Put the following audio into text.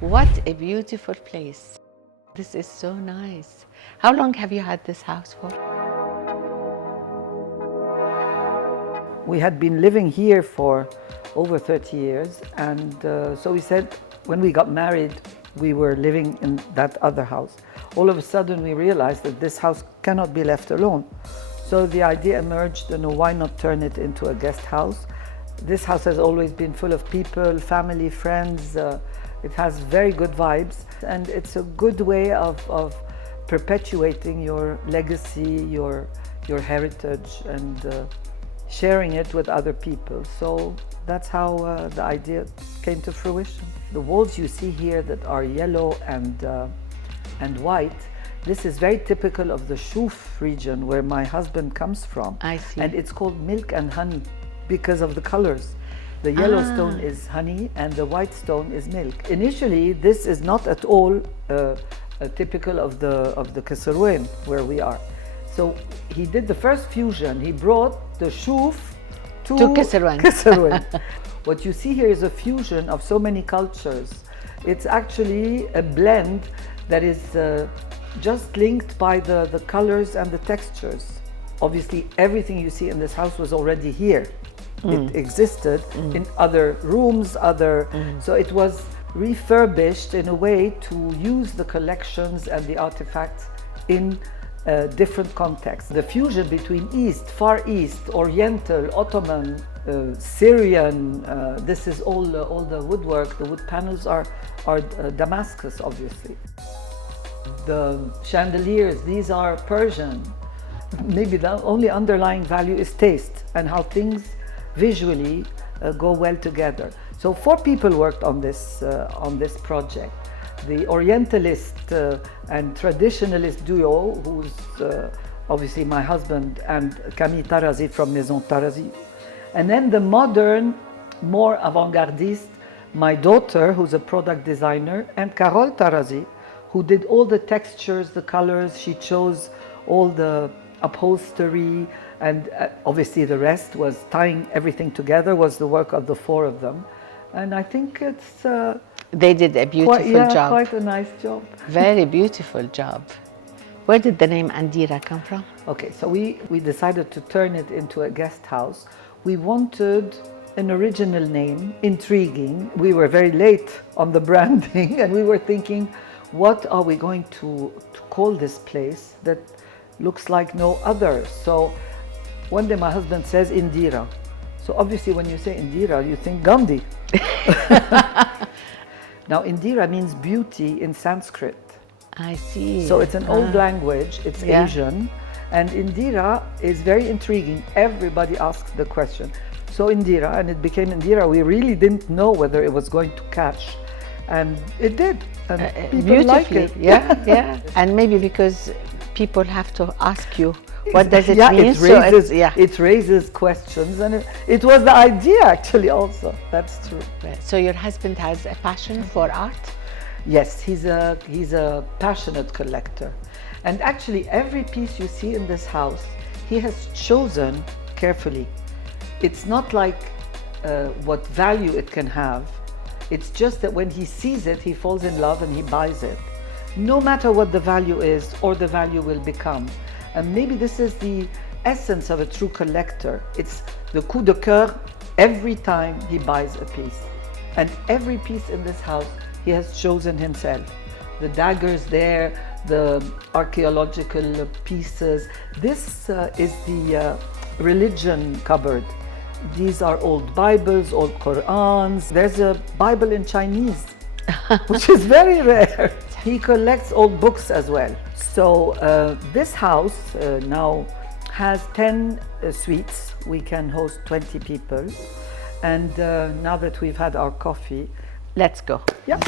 What a beautiful place. This is so nice. How long have you had this house for? We had been living here for over 30 years, and so we said when we got married, we were living in that other house. All of a sudden we realized that this house cannot be left alone. So the idea emerged, why not turn it into a guest house? This house has always been full of people, family, friends. It has very good vibes, and it's a good way of perpetuating your legacy, your heritage, and sharing it with other people. So that's how the idea came to fruition. The walls you see here that are yellow and white, this is very typical of the Shuf region where my husband comes from. I see. And it's called milk and honey because of the colors. The yellow stone is honey and the white stone is milk. Initially, this is not at all typical of the Kasserine where we are. So he did the first fusion. He brought the Shuf to Kasserine. What you see here is a fusion of so many cultures. It's actually a blend that is just linked by the colors and the textures. Obviously, everything you see in this house was already here. It existed in other rooms, so it was refurbished in a way to use the collections and the artifacts in different contexts. The fusion between East, Far East, Oriental, Ottoman, Syrian, this is all the woodwork. The wood panels are Damascus, obviously. The chandeliers, these are Persian. Maybe the only underlying value is taste and how things visually go well together. So 4 people worked on this project. The Orientalist and Traditionalist duo, who's obviously my husband, and Camille Tarazi from Maison Tarazi. And then the modern, more avant-gardiste, my daughter, who's a product designer, and Carole Tarazi, who did all the textures, the colors. She chose all the upholstery, and obviously the rest was tying everything together, was the work of the 4 of them. And I think it's they did a beautiful job. Quite a nice job. Very beautiful job. Where did the name Indira come from? Okay, so we decided to turn it into a guest house. We wanted an original name, intriguing. We were very late on the branding, and we were thinking, what are we going to call this place that looks like no other? So one day my husband says Indira. So obviously when you say Indira, you think Gandhi. Now Indira means beauty in Sanskrit. I see. So it's an old language, it's Asian, and Indira is very intriguing. Everybody asks the question. So Indira, and it became Indira. We really didn't know whether it was going to catch, and it did. And people like it. Yeah. And maybe because people have to ask you, what does it mean? It raises questions, and it was the idea actually also. That's true. So your husband has a passion for art? Yes, he's a passionate collector. And actually every piece you see in this house, he has chosen carefully. It's not like what value it can have. It's just that when he sees it, he falls in love and he buys it. No matter what the value is or the value will become. And maybe this is the essence of a true collector. It's the coup de cœur every time he buys a piece. And every piece in this house, he has chosen himself. The daggers there, the archaeological pieces. This is the religion cupboard. These are old Bibles, old Qur'ans. There's a Bible in Chinese, which is very rare. He collects old books as well. So this house now has 10 suites. We can host 20 people. And now that we've had our coffee, let's go. Yeah.